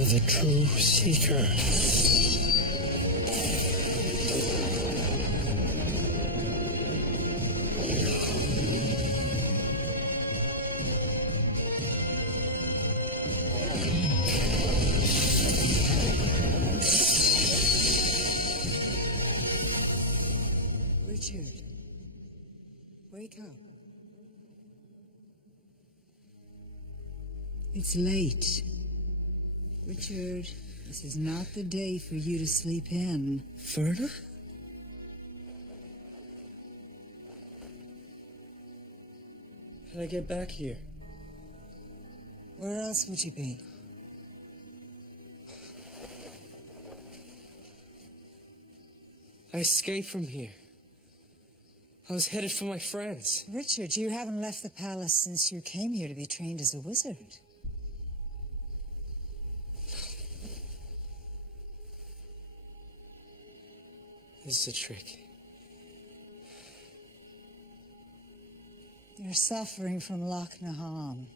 are the true seeker. Richard, wake up. It's late. Richard, this is not the day for you to sleep in. Verna? How did I get back here? Where else would you be? I escaped from here. I was headed for my friends. Richard, you haven't left the palace since you came here to be trained as a wizard. This is a trick. You're suffering from Loch Naham.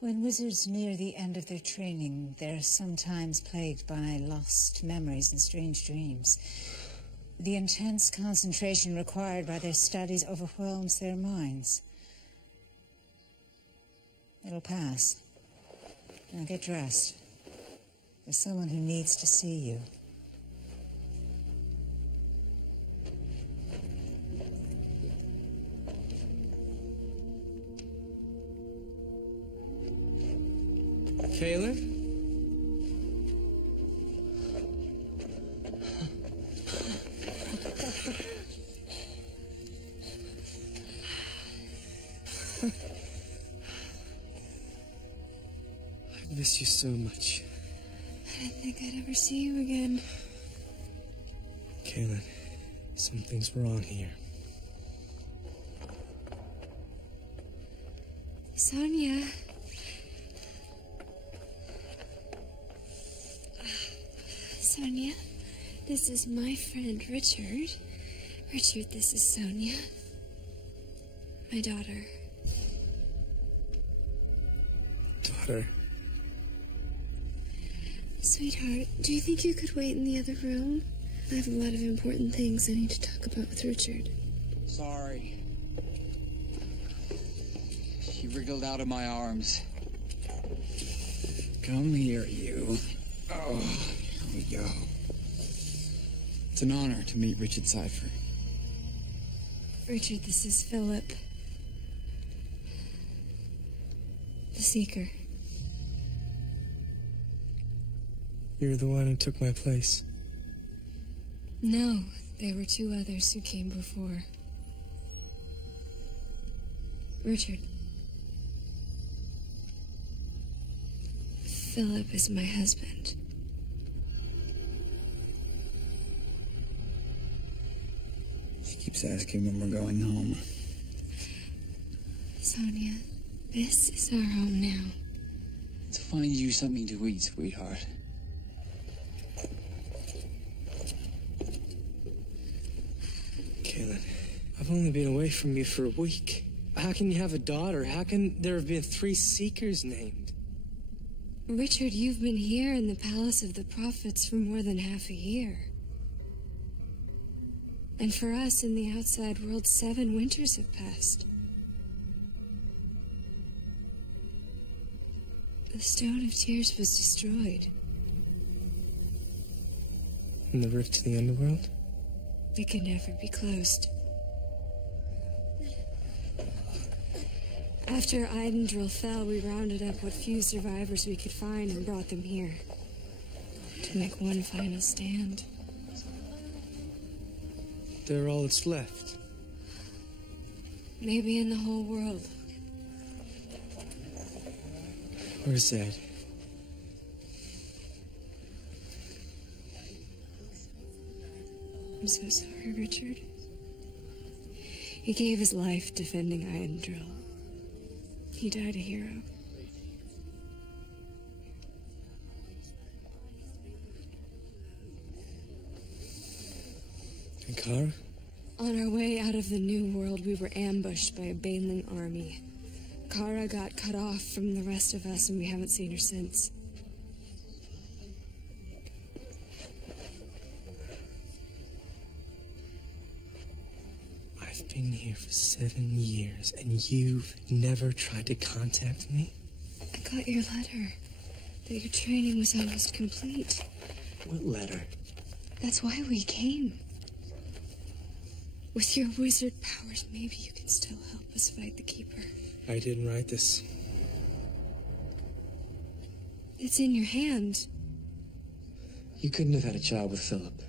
When wizards near the end of their training, they're sometimes plagued by lost memories and strange dreams. The intense concentration required by their studies overwhelms their minds. It'll pass. Now get dressed. There's someone who needs to see you. Caleb? I miss you so much. I didn't think I'd ever see you again. Kaylin, something's wrong here. Sonia. Sonia, this is my friend Richard. Richard, this is Sonia. My daughter. Daughter? Sweetheart, do you think you could wait in the other room? I have a lot of important things I need to talk about with Richard. Sorry. She wriggled out of my arms. Come here, you. Oh, here we go. It's an honor to meet Richard Cypher. Richard, this is Philip. The Seeker. You're the one who took my place. No, there were two others who came before. Richard. Philip is my husband. She keeps asking when we're going home. Sonia, this is our home now. To find you something to eat, sweetheart. Kaylin, I've only been away from you for a week. How can you have a daughter? How can there have been 3 Seekers named? Richard, you've been here in the Palace of the Prophets for more than half a year. And for us in the outside world, 7 winters have passed. The Stone of Tears was destroyed. And the rift to the underworld? It can never be closed. After Eidendril fell, we rounded up what few survivors we could find and brought them here to make one final stand. They're all that's left. Maybe in the whole world. Where's Zed? I'm so sorry, Richard. He gave his life defending Eidendril. He died a hero. And Kara? On our way out of the New World, we were ambushed by a Baneling army. Kara got cut off from the rest of us, and we haven't seen her since. I've been here for 7 years, and you've never tried to contact me? I got your letter. That your training was almost complete. What letter? That's why we came. With your wizard powers, maybe you can still help us fight the Keeper. I didn't write this. It's in your hand. You couldn't have had a child with Philip.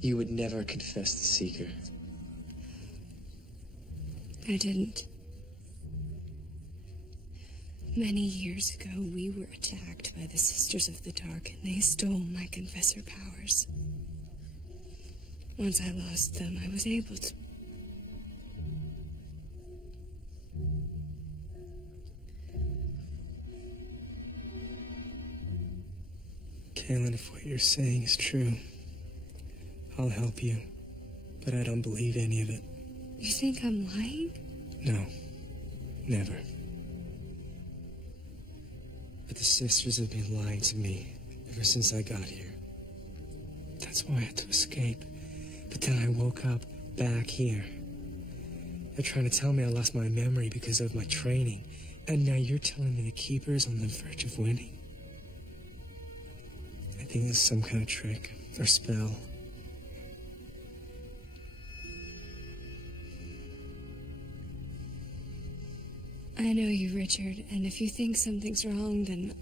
You would never confess the Seeker. I didn't. Many years ago, we were attacked by the Sisters of the Dark, and they stole my confessor powers. Once I lost them, I was able to... Kaylin, if what you're saying is true, I'll help you. But I don't believe any of it. You think I'm lying? No. Never. But the sisters have been lying to me ever since I got here. That's why I had to escape. But then I woke up back here. They're trying to tell me I lost my memory because of my training. And now you're telling me the Keeper's on the verge of winning. I think this is some kind of trick or spell. I know you, Richard, and if you think something's wrong, then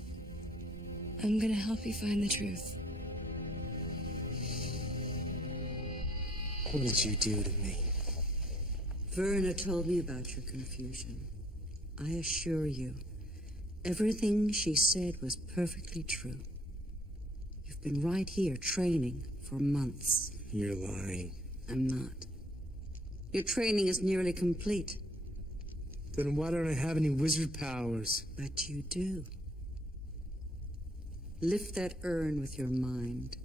I'm gonna help you find the truth. What did you do to me? Verna told me about your confusion. I assure you, everything she said was perfectly true. You've been right here training for months. You're lying. I'm not. Your training is nearly complete. Then why don't I have any wizard powers? But you do. Lift that urn with your mind.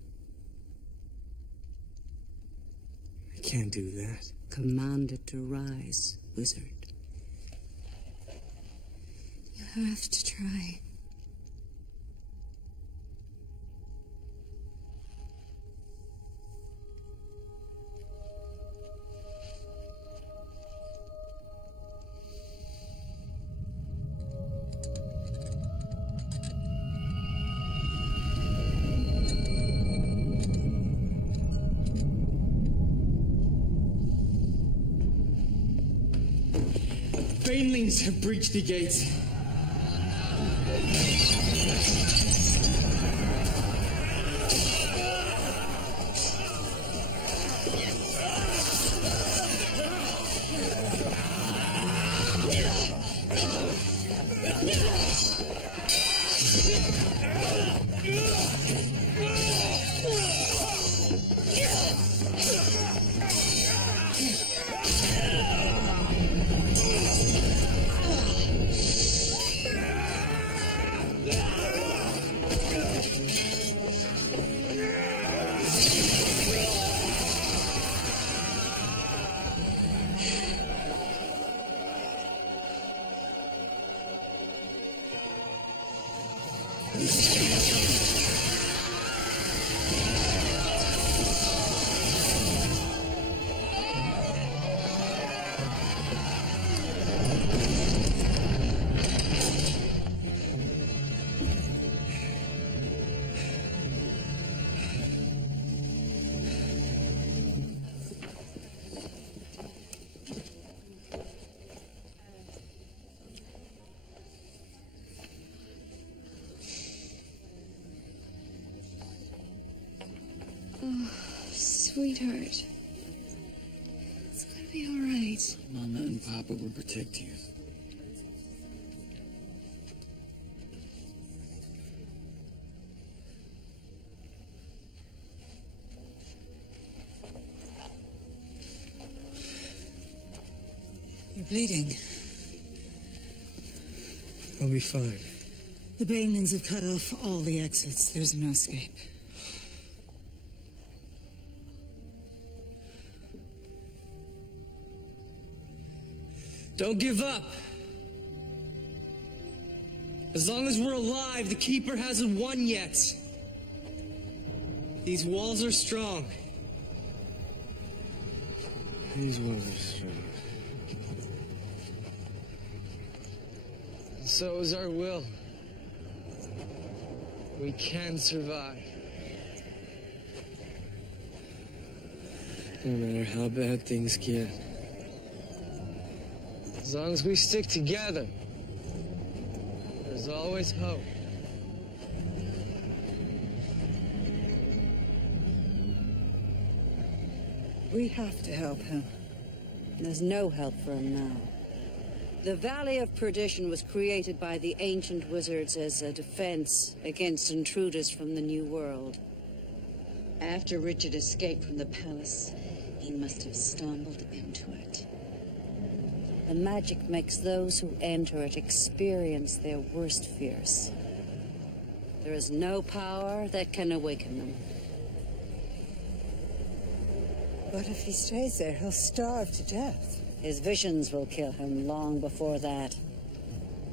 I can't do that. Command it to rise, wizard. You have to try. Banelings have breached the gates. Sweetheart. It's gonna be all right. Mama and Papa will protect you. You're bleeding. I'll be fine. The Banelings have cut off all the exits. There's no escape. Don't give up. As long as we're alive, the Keeper hasn't won yet. These walls are strong. These walls are strong. So is our will. We can survive. No matter how bad things get. As long as we stick together, there's always hope. We have to help him. There's no help for him now. The Valley of Perdition was created by the ancient wizards as a defense against intruders from the New World. After Richard escaped from the palace, he must have stumbled into it. The magic makes those who enter it experience their worst fears. There is no power that can awaken them. But if he stays there, he'll starve to death. His visions will kill him long before that.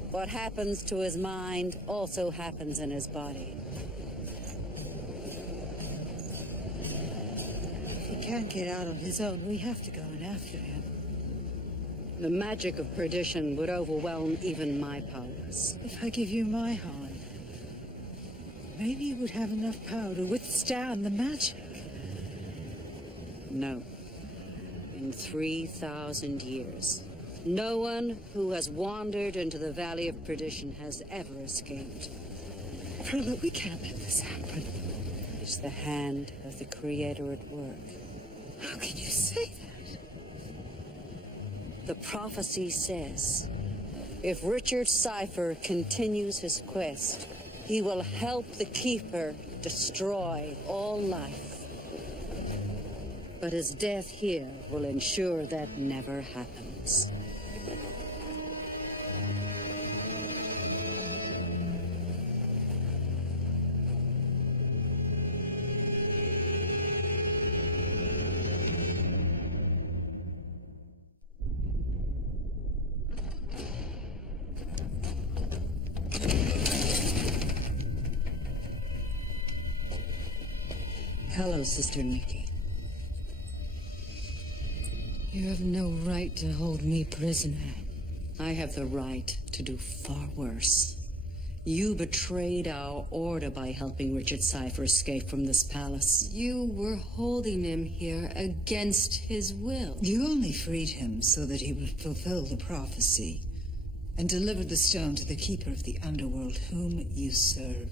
What happens to his mind also happens in his body. If he can't get out on his own, we have to go in after him. The magic of perdition would overwhelm even my powers. If I give you my horn, maybe you would have enough power to withstand the magic. No. In 3,000 years, no one who has wandered into the Valley of Perdition has ever escaped. Frilla, we can't let this happen. It's the hand of the Creator at work. How can you say that? The prophecy says, if Richard Cypher continues his quest, he will help the Keeper destroy all life. But his death here will ensure that never happens. Hello, Sister Nikki. You have no right to hold me prisoner. I have the right to do far worse. You betrayed our order by helping Richard Cypher escape from this palace. You were holding him here against his will. You only freed him so that he would fulfill the prophecy and deliver the stone to the Keeper of the Underworld, whom you serve.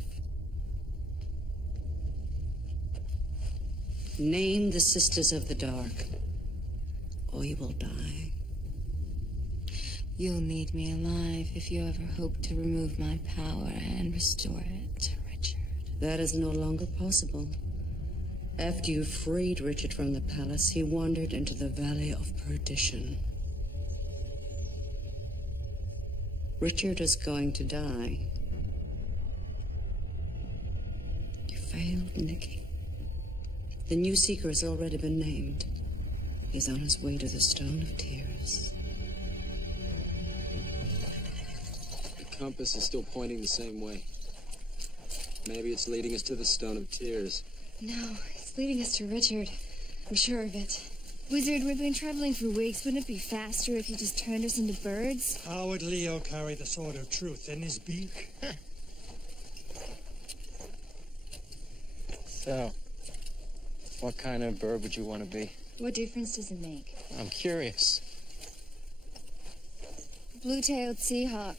Name the Sisters of the Dark, or you will die. You'll need me alive if you ever hope to remove my power and restore it to Richard. That is no longer possible. After you freed Richard from the palace, he wandered into the Valley of Perdition. Richard is going to die. You failed, Nikki. The new Seeker has already been named. He's on his way to the Stone of Tears. The compass is still pointing the same way. Maybe it's leading us to the Stone of Tears. No, it's leading us to Richard. I'm sure of it. Wizard, we've been traveling for weeks. Wouldn't it be faster if you just turned us into birds? How would Leo carry the sword of truth in his beak? So, what kind of bird would you want to be? What difference does it make? I'm curious. Blue-tailed seahawk.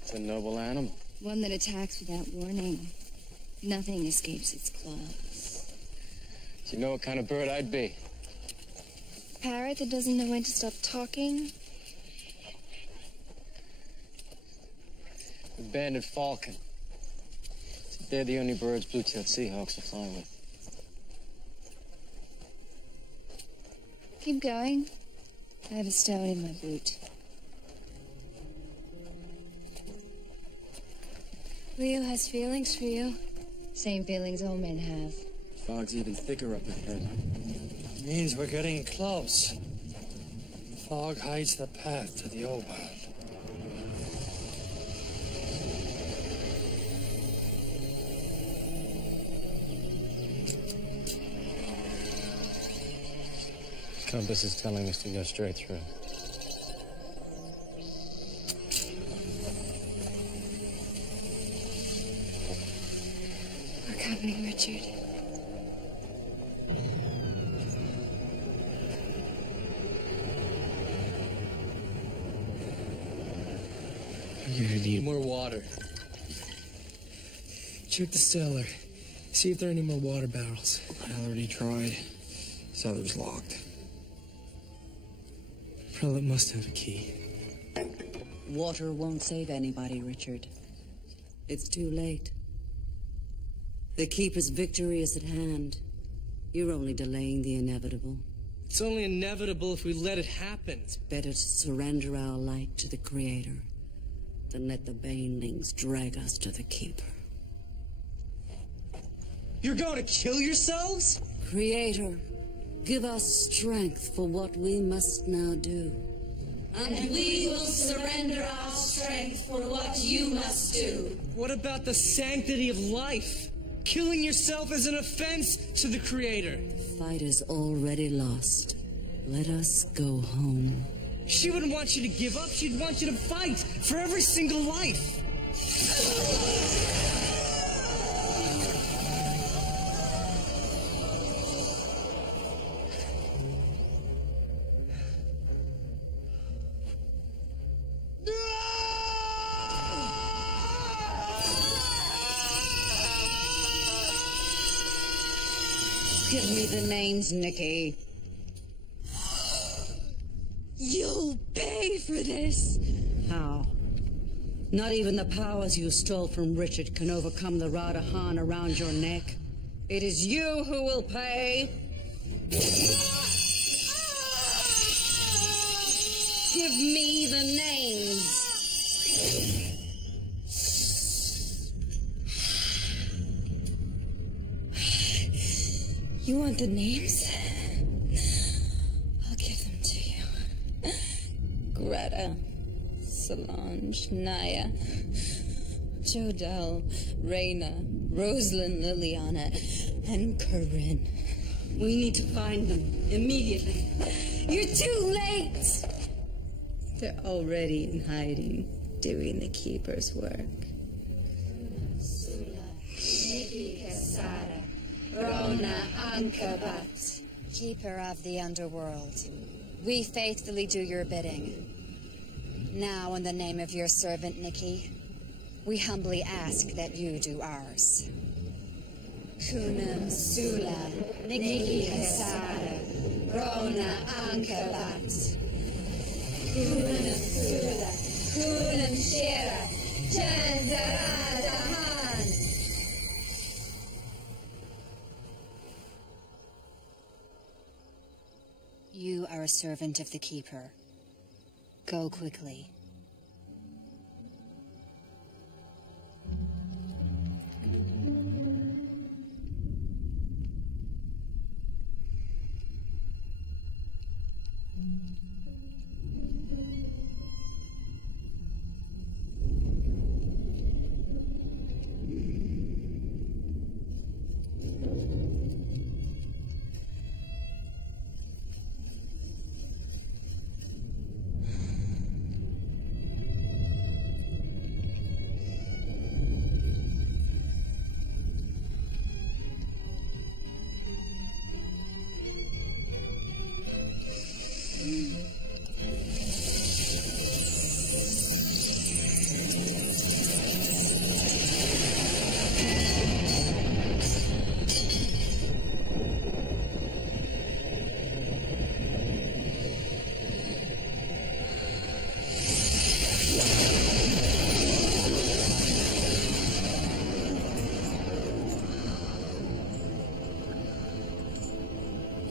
It's a noble animal. One that attacks without warning. Nothing escapes its claws. Do you know what kind of bird I'd be? Parrot that doesn't know when to stop talking. A banded falcon. They're the only birds blue-tailed seahawks will fly with. Keep going. I have a stone in my boot. Leo has feelings for you. Same feelings all men have. Fog's even thicker up ahead. Means we're getting close. The fog hides the path to the old world. Compass is telling us to go straight through. We're coming, Richard. You're gonna need more water. Check the cellar. See if there are any more water barrels. I already tried. Cellar's locked. Prelate must have a key. Water won't save anybody, Richard. It's too late. The Keeper's victory is at hand. You're only delaying the inevitable. It's only inevitable if we let it happen. It's better to surrender our light to the Creator than let the Banelings drag us to the Keeper. You're going to kill yourselves? Creator, give us strength for what we must now do. And we will surrender our strength for what you must do. What about the sanctity of life? Killing yourself is an offense to the Creator. The fight is already lost. Let us go home. She wouldn't want you to give up. She'd want you to fight for every single life. Give me the names, Nikki. You'll pay for this. How? Not even the powers you stole from Richard can overcome the Radahan around your neck. It is you who will pay. Give me the names. You want the names? I'll give them to you. Greta, Solange, Naya, Jodelle, Reyna, Rosalind, Liliana, and Corinne. We need to find them immediately. You're too late! They're already in hiding, doing the Keeper's work. Nikki Quesada, Rona Ankabat, Keeper of the Underworld. We faithfully do your bidding. Now, in the name of your servant, Nikki, we humbly ask that you do ours. Kunam Sula, Nikki Quesada, Rona Ankabat. Kunam Sula, Kunam Shira, Chanzaradahan. You are a servant of the Keeper. Go quickly.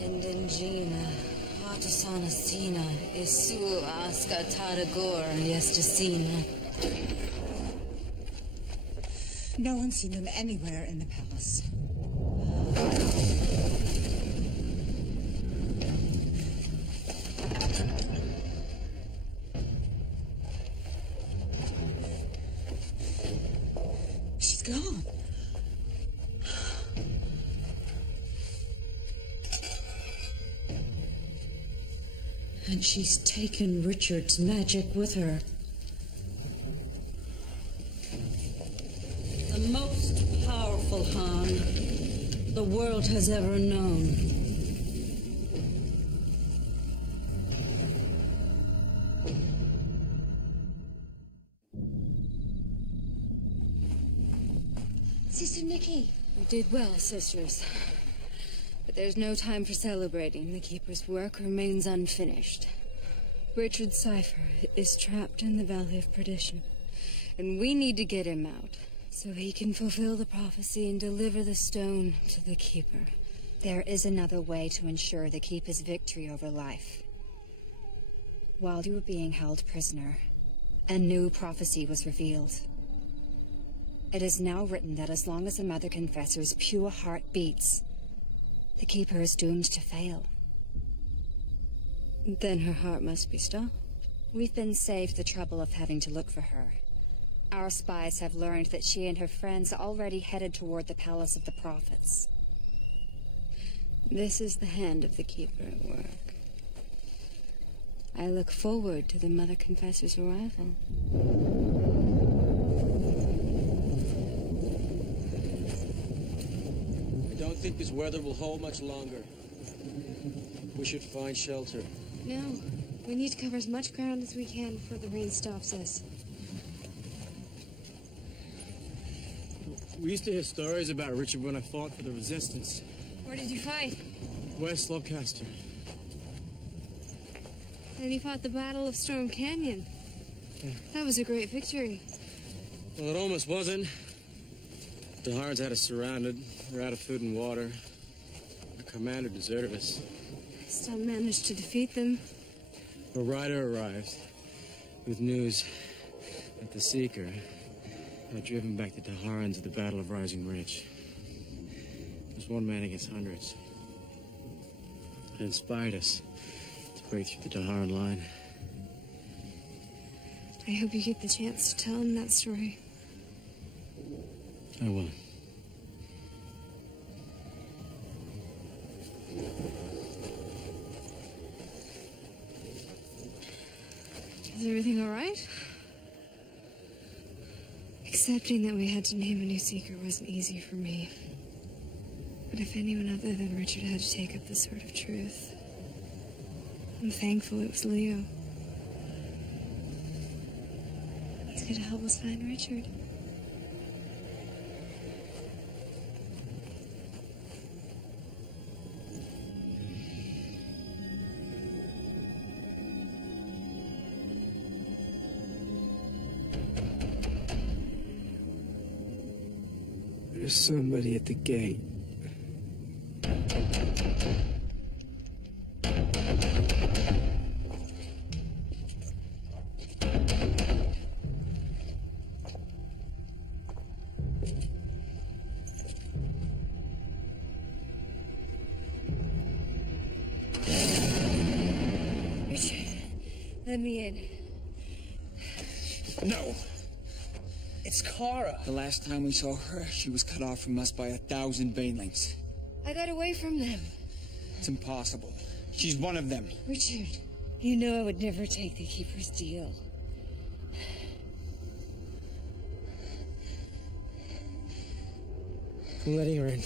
Indengina, Artisanasina, Isu Aska Tadagor, Yestasina. No one's seen them anywhere in the palace. She's gone. she's taken Richard's magic with her. The most powerful Han the world has ever known. Sister Nikki. You did well, sisters. But there's no time for celebrating. The Keeper's work remains unfinished. Richard's cipher is trapped in the Valley of Perdition, and we need to get him out so he can fulfill the prophecy and deliver the stone to the Keeper. There is another way to ensure the Keeper's victory over life. While you were being held prisoner, a new prophecy was revealed. It is now written that as long as the Mother Confessor's pure heart beats, the Keeper is doomed to fail. Then her heart must be stopped. We've been saved the trouble of having to look for her. Our spies have learned that she and her friends are already headed toward the Palace of the Prophets. This is the hand of the Keeper at work. I look forward to the Mother Confessor's arrival. I don't think this weather will hold much longer. We should find shelter. No, we need to cover as much ground as we can before the rain stops us. We used to hear stories about Richard when I fought for the Resistance. Where did you fight? West Lovecaster. And you fought the Battle of Storm Canyon. That was a great victory. Well, it almost wasn't. The Harns had us surrounded. We're out of food and water. Our commander deserted us. Still managed to defeat them. A rider arrived with news that the Seeker had driven back the Daharans at the Battle of Rising Ridge. It was one man against hundreds. It inspired us to break through the Daharan line. I hope you get the chance to tell him that story. I will. Is everything all right? Accepting that we had to name a new Seeker wasn't easy for me. But if anyone other than Richard had to take up this sort of truth, I'm thankful it was Leo. He's going to help us find Richard. There's somebody at the gate. Richard, let me in. No. It's Kara. The last time we saw her, she was cut off from us by 1,000 banelings. I got away from them. It's impossible. She's one of them. Richard, you know I would never take the Keeper's deal. I'm letting her in.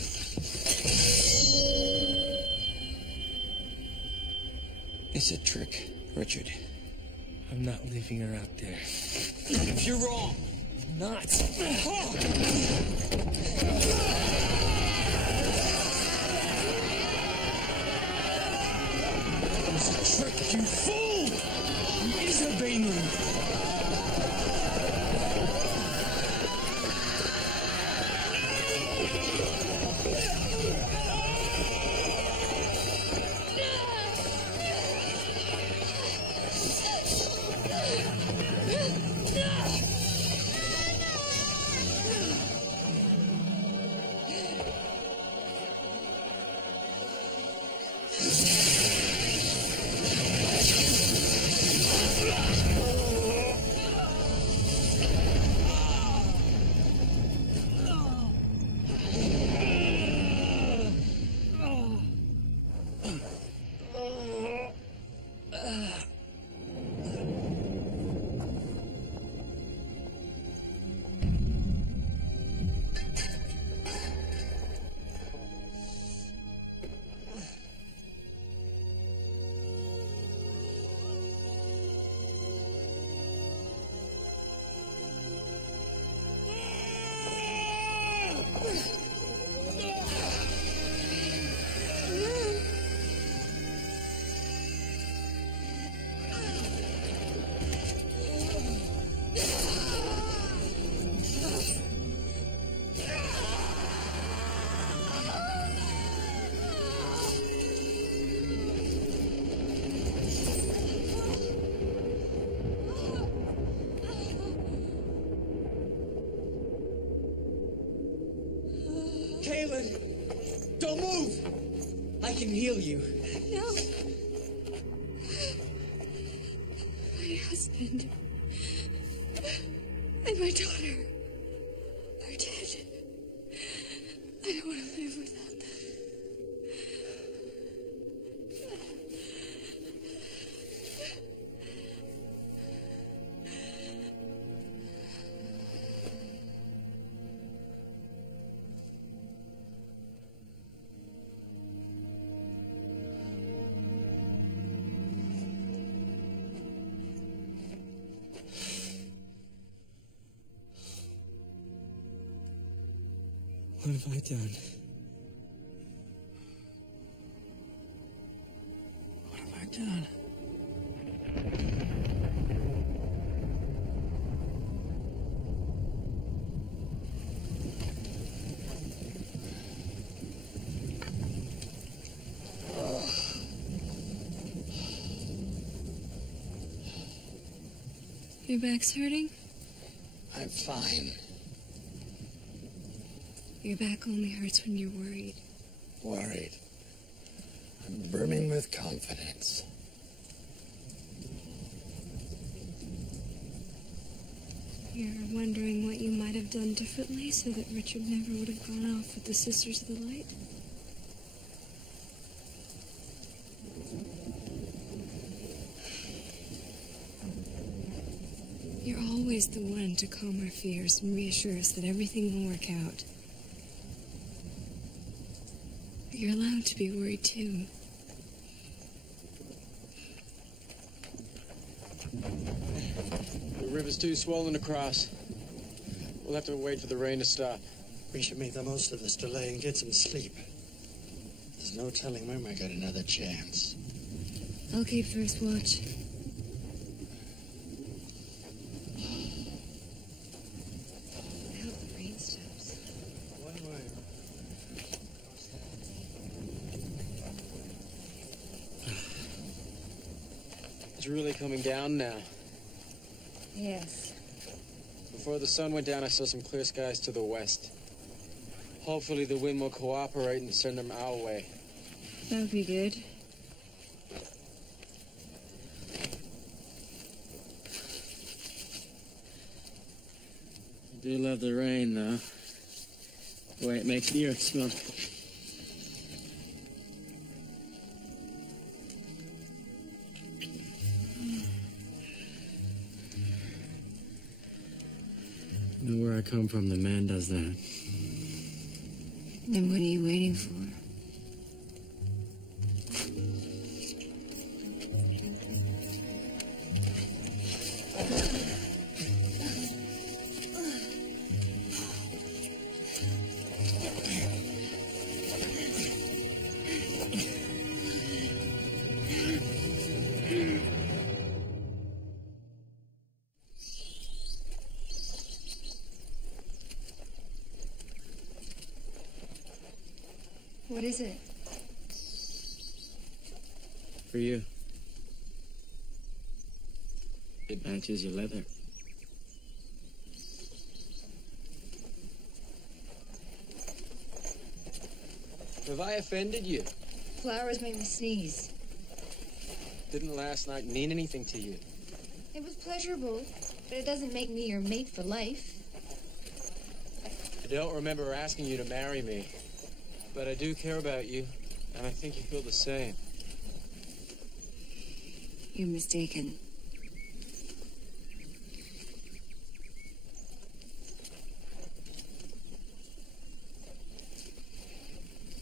It's a trick, Richard. I'm not leaving her out there. You're wrong. Not. It's a trick, you fool! She is a baneling. Move! I can heal you. No. My husband and my daughter are dead. I don't want to live without them. What have I done? What have I done? Your back's hurting? I'm fine. Your back only hurts when you're worried. Worried. I'm brimming with confidence. You're wondering what you might have done differently so that Richard never would have gone off with the Sisters of the Light? You're always the one to calm our fears and reassure us that everything will work out. But you're allowed to be worried too. The river's too swollen to cross. We'll have to wait for the rain to stop. We should make the most of this delay and get some sleep. There's no telling when we get another chance. I'll keep first watch. I hope the rain stops. One way. It's really coming down now. Yes. Before the sun went down, I saw some clear skies to the west. Hopefully the wind will cooperate and send them our way. That would be good. I do love the rain, though. The way it makes the earth smell. You know where I come from, the man does that. Then what are you waiting for? What is it? For you. It matches your leather. Have I offended you? Flowers make me sneeze. Didn't last night mean anything to you? It was pleasurable, but it doesn't make me your mate for life. I don't remember asking you to marry me, but I do care about you, and I think you feel the same. You're mistaken.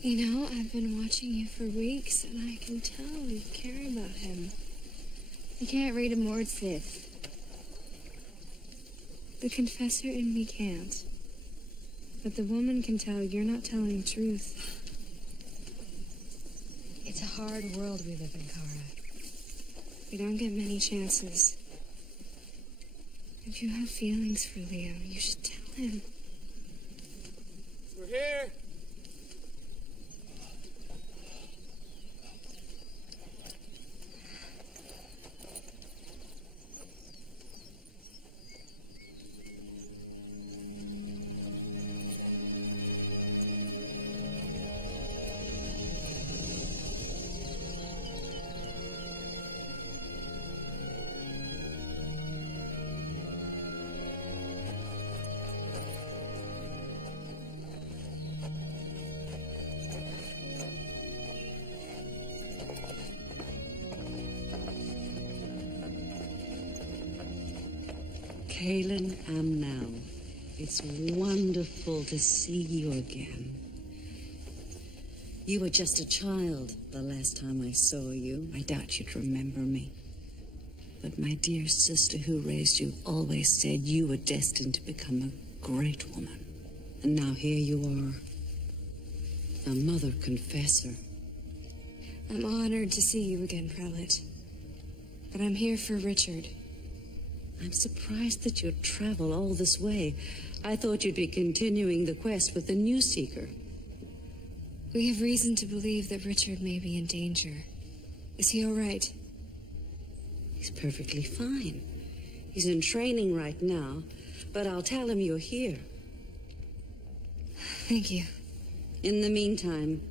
You know, I've been watching you for weeks, and I can tell you care about him. You can't read him words, Sith. The confessor in me can't. But the woman can tell you're not telling the truth. It's a hard world we live in, Kara. We don't get many chances. If you have feelings for Leo, you should tell him. We're here. Kaelin Amnell, it's wonderful to see you again. You were just a child the last time I saw you. I doubt you'd remember me. But my dear sister who raised you always said you were destined to become a great woman. And now here you are, a mother confessor. I'm honored to see you again, Prelate. But I'm here for Richard. I'm surprised that you'd travel all this way. I thought you'd be continuing the quest with the new seeker. We have reason to believe that Richard may be in danger. Is he all right? He's perfectly fine. He's in training right now, but I'll tell him you're here. Thank you. In the meantime,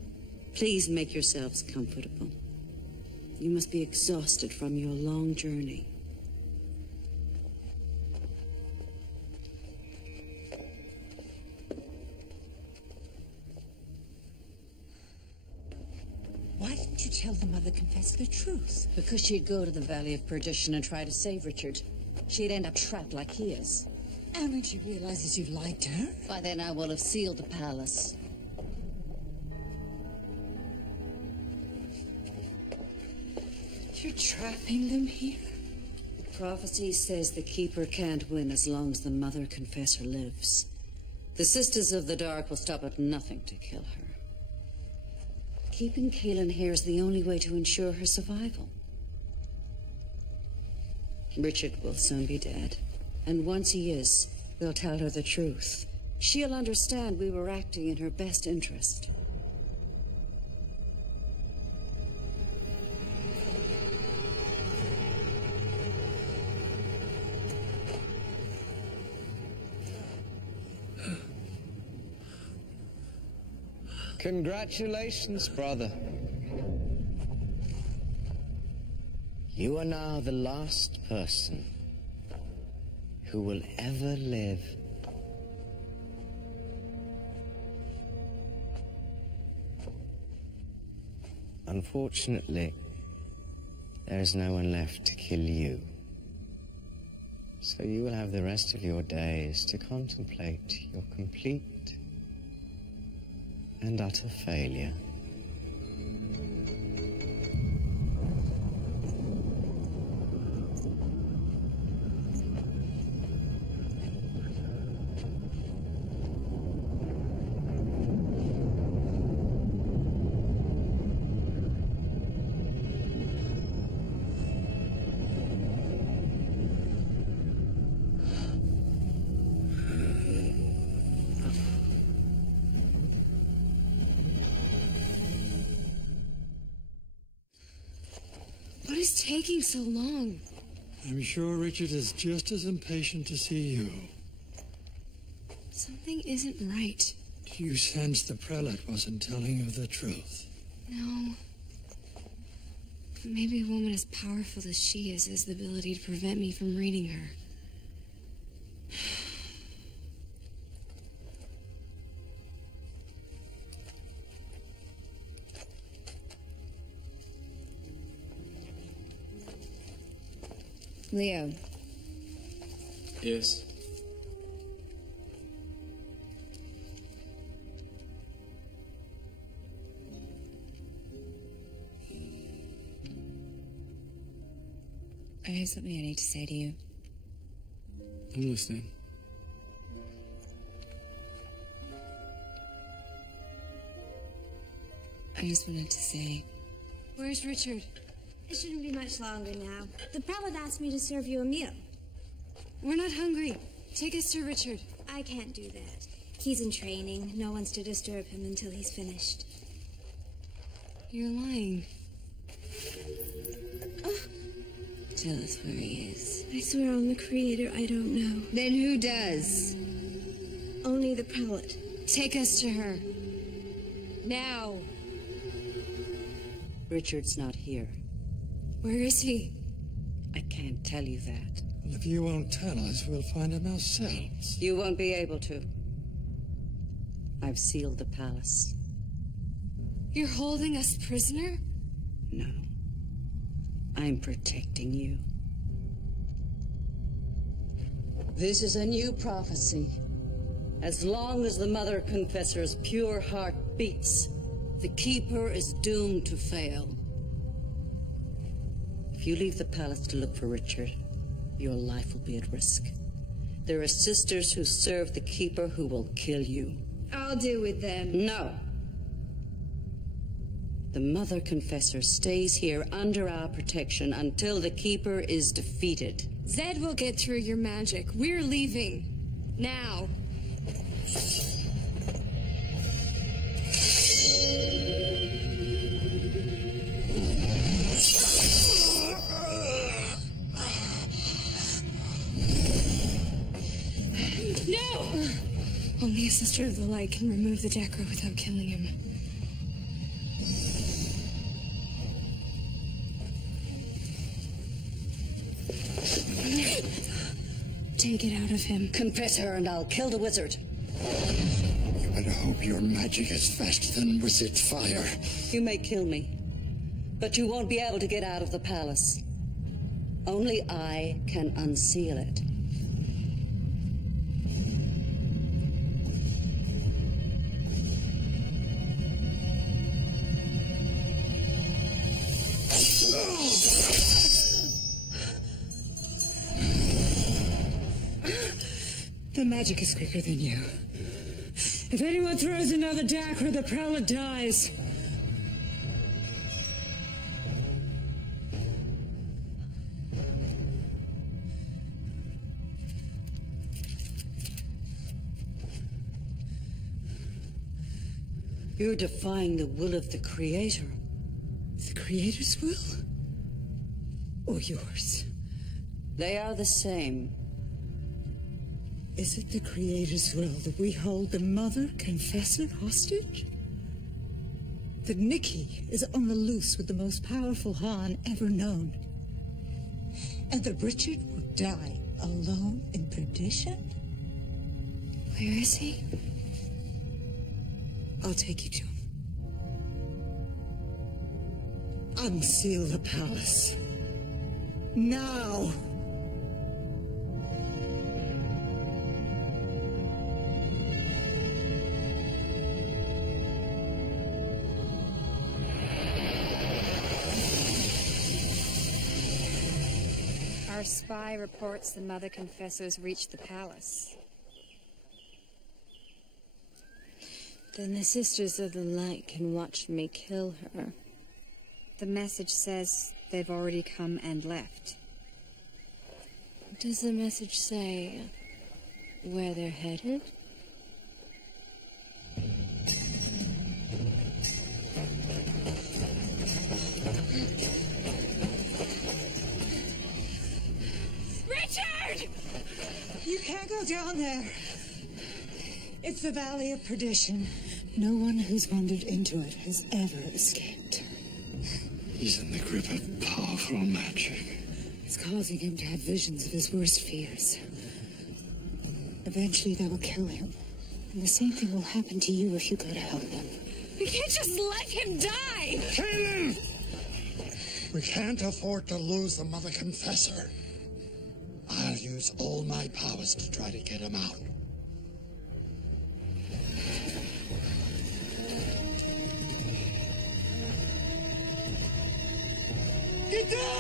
please make yourselves comfortable. You must be exhausted from your long journey. Why didn't you tell the mother confessor the truth? Because she'd go to the Valley of Perdition and try to save Richard. She'd end up trapped like he is. And when she realizes you lied to her? By then I will have sealed the palace. You're trapping them here? The prophecy says the Keeper can't win as long as the Mother Confessor lives. The Sisters of the Dark will stop at nothing to kill her. Keeping Kaelin here is the only way to ensure her survival. Richard will soon be dead. And once he is, we'll tell her the truth. She'll understand we were acting in her best interest. Congratulations, brother. You are now the last person who will ever live. Unfortunately, there is no one left to kill you. So you will have the rest of your days to contemplate your complete and utter failure. What is taking so long? I'm sure Richard is just as impatient to see you. Something isn't right. You sensed the prelate wasn't telling you the truth. No. But maybe a woman as powerful as she is has the ability to prevent me from reading her. Leo. Yes? I have something I need to say to you. I'm listening. I just wanted to say... Where's Richard? It shouldn't be much longer now. The prelate asked me to serve you a meal. We're not hungry. Take us to Richard. I can't do that. He's in training. No one's to disturb him until he's finished. You're lying. Tell us where he is. I swear on the Creator, I don't know. Then who does? Only the prelate. Take us to her. Now. Richard's not here. Where is he? I can't tell you that. Well, if you won't tell us, we'll find him ourselves. You won't be able to. I've sealed the palace. You're holding us prisoner? No. I'm protecting you. This is a new prophecy. As long as the Mother Confessor's pure heart beats, the Keeper is doomed to fail. If you leave the palace to look for Richard, your life will be at risk. There are sisters who serve the Keeper who will kill you. I'll deal with them. No. The Mother Confessor stays here under our protection until the Keeper is defeated. Zed will get through your magic. We're leaving. Now. No! Only a Sister of the Light can remove the Decker without killing him. Take it out of him. Confess her and I'll kill the wizard. You better hope your magic is faster than wizard's fire. You may kill me, but you won't be able to get out of the palace. Only I can unseal it. The magic is quicker than you. If anyone throws another dagger, the prelate dies. You're defying the will of the Creator. The Creator's will? Or yours? They are the same. Is it the Creator's will that we hold the Mother Confessor hostage? That Nikki is on the loose with the most powerful Han ever known? And that Richard will die alone in Perdition? Where is he? I'll take you to him. Unseal the palace. Now! Our spy reports the Mother Confessor's reached the palace. Then the Sisters of the Light can watch me kill her. The message says they've already come and left. Does the message say where they're headed? Richard! You can't go down there. It's the Valley of Perdition. No one who's wandered into it has ever escaped. He's in the grip of powerful magic. It's causing him to have visions of his worst fears. Eventually they will kill him. And the same thing will happen to you if you go to help him. We can't just let him die! Kill him! We can't afford to lose the Mother Confessor. I'll use all my powers to try to get him out. Get down!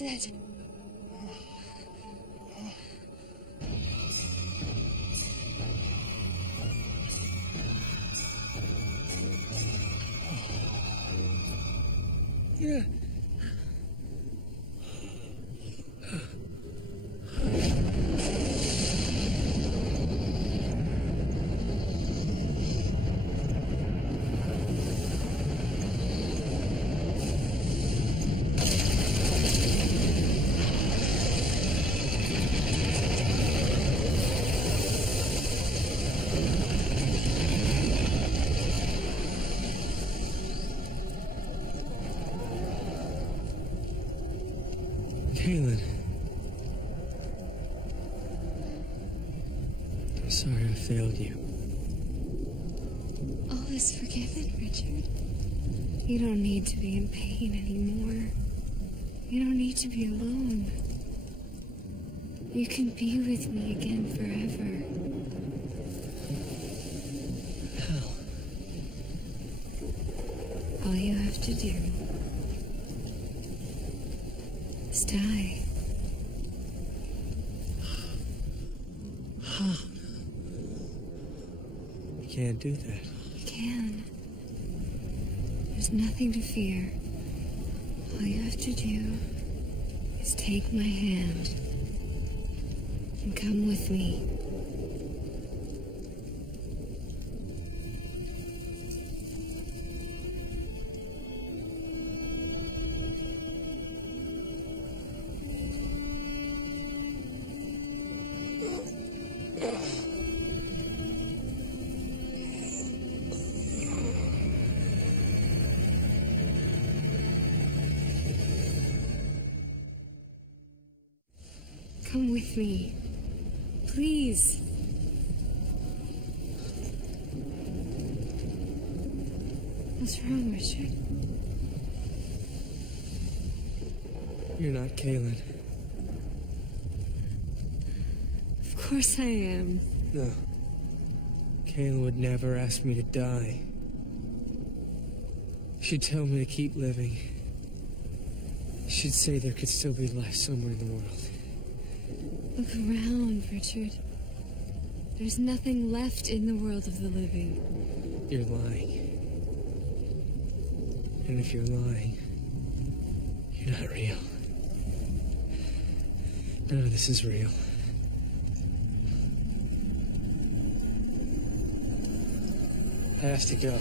Zed. Yeah. Kaylin. I'm sorry I failed you. All is forgiven, Richard. You don't need to be in pain anymore. You don't need to be alone. You can be with me again forever. How? All you have to do is die. You can't do that. You can. There's nothing to fear. All you have to do is take my hand and come with me. Come with me. Please. What's wrong, Richard? You're not Kaylin. Of course I am. No. Kaylin would never ask me to die. She'd tell me to keep living. She'd say there could still be life somewhere in the world. Look around, Richard. There's nothing left in the world of the living. You're lying. And if you're lying, you're not real. None of this is real. I have to go.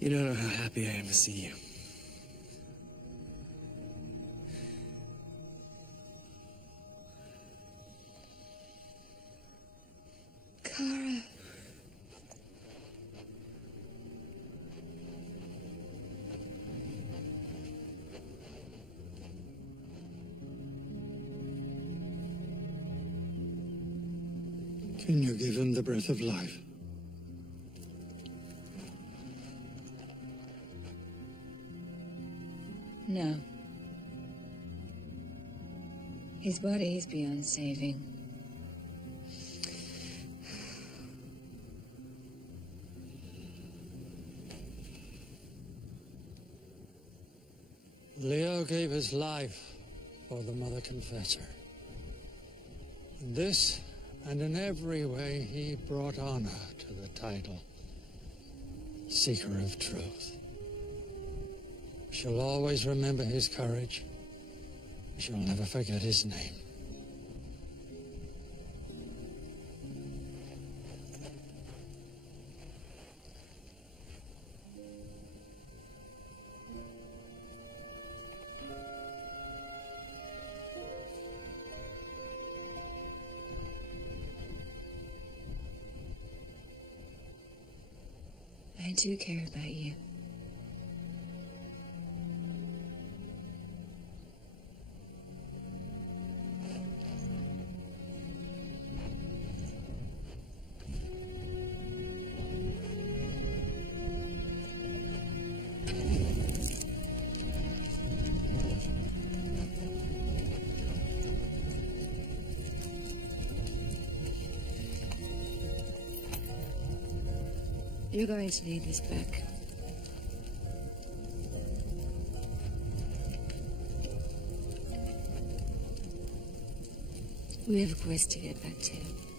You don't know how happy I am to see you. Kara. Can you give him the breath of life? No. His body is beyond saving. Leo gave his life for the Mother Confessor. In this and in every way, he brought honor to the title, Seeker of Truth. We shall always remember his courage. We shall never forget his name. I do care about you. You're going to need this book. We have a quest to get back to.